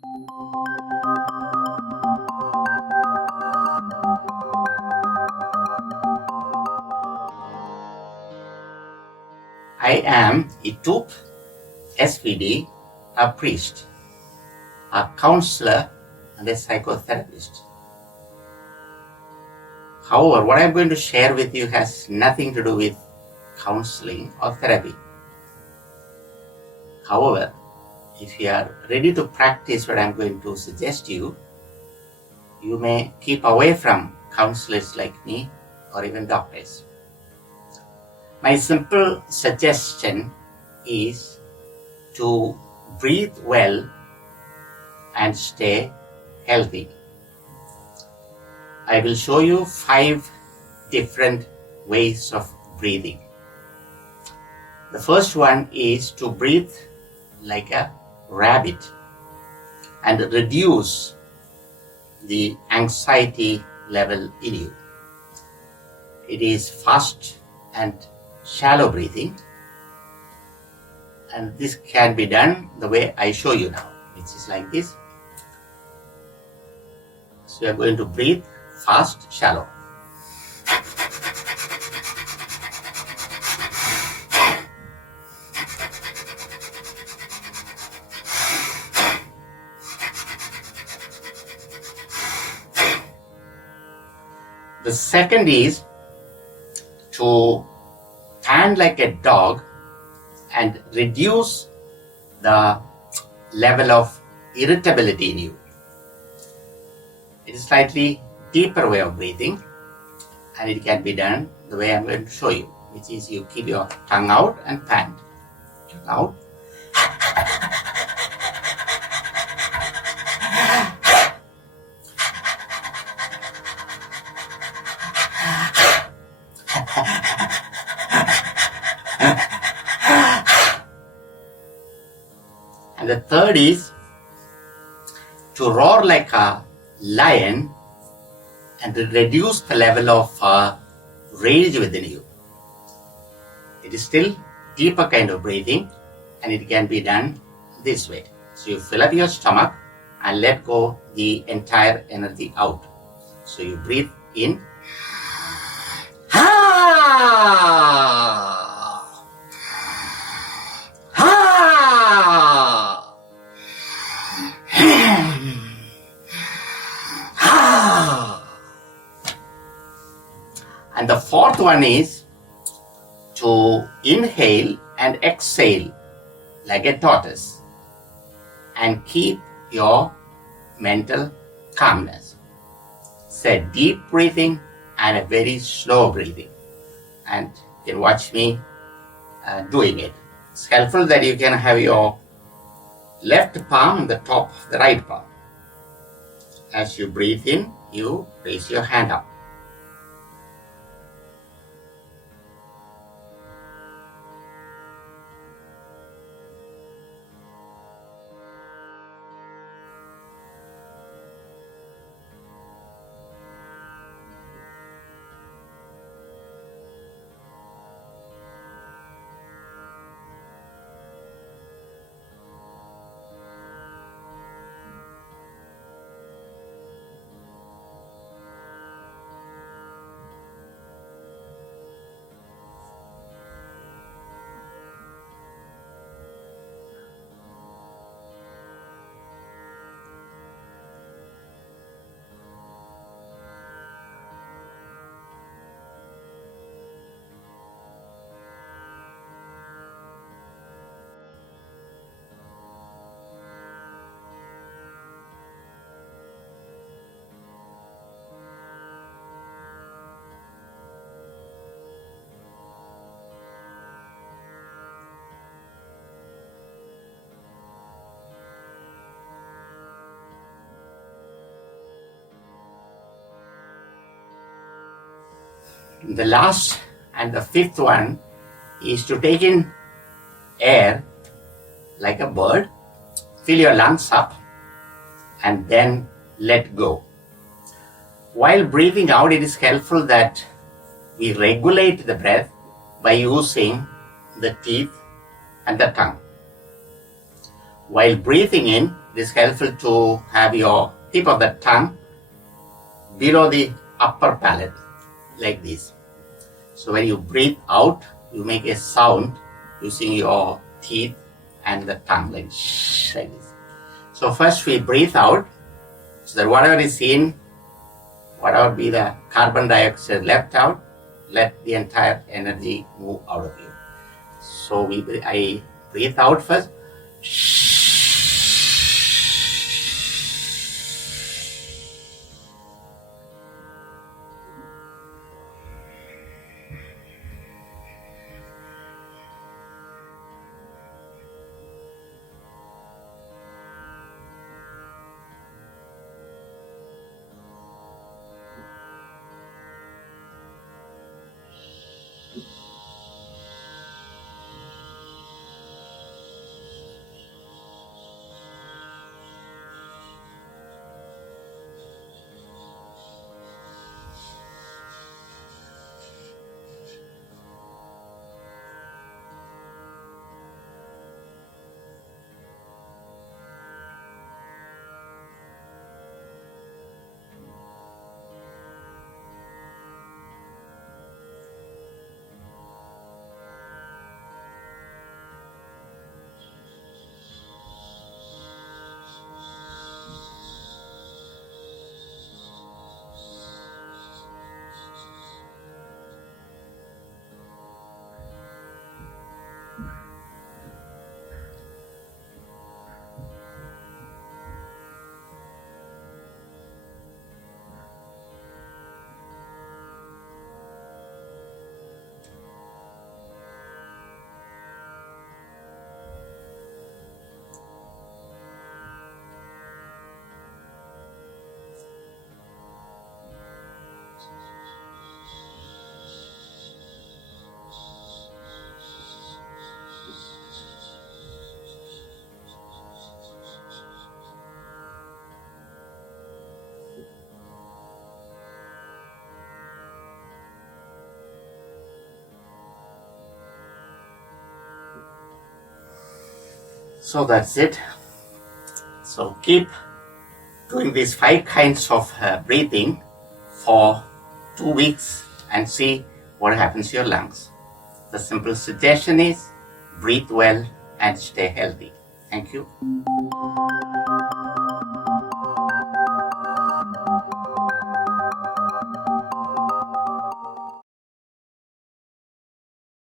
I am a top SVD, a priest, a counselor, and a psychotherapist. However, what I'm going to share with you has nothing to do with counseling or therapy. However, if you are ready to practice what I'm going to suggest you, you may keep away from counselors like me or even doctors. My simple suggestion is to breathe well and stay healthy. I will show you 5 different ways of breathing. The first one is to breathe like a rabbit and reduce the anxiety level in you. It is fast and shallow breathing, and this can be done the way I show you now, which is like this. So you are going to breathe fast, shallow. The second is to pant like a dog and reduce the level of irritability in you. It is slightly deeper way of breathing, and it can be done the way I'm going to show you, which is you keep your tongue out and pant. Tongue out. And the third is to roar like a lion and to reduce the level of rage within you. It is still deeper kind of breathing, and it can be done this way. So you fill up your stomach and let go the entire energy out. So you breathe in. And the fourth one is to inhale and exhale like a tortoise and keep your mental calmness. It's a deep breathing and a very slow breathing, and you can watch me doing it. It's helpful that you can have your left palm on the top of the right palm. As you breathe in, you raise your hand up. The last and the fifth one is to take in air like a bird, fill your lungs up, and then let go. While breathing out, it is helpful that we regulate the breath by using the teeth and the tongue. While breathing in, it is helpful to have your tip of the tongue below the upper palate, like this. So when you breathe out, you make a sound using your teeth and the tongue, like shh, like this. So first we breathe out, so that whatever is in, whatever be the carbon dioxide left out, let the entire energy move out of you. So I breathe out first. So that's it. So keep doing these 5 kinds of breathing for 2 weeks and see what happens to your lungs. The simple suggestion is breathe well and stay healthy. Thank you.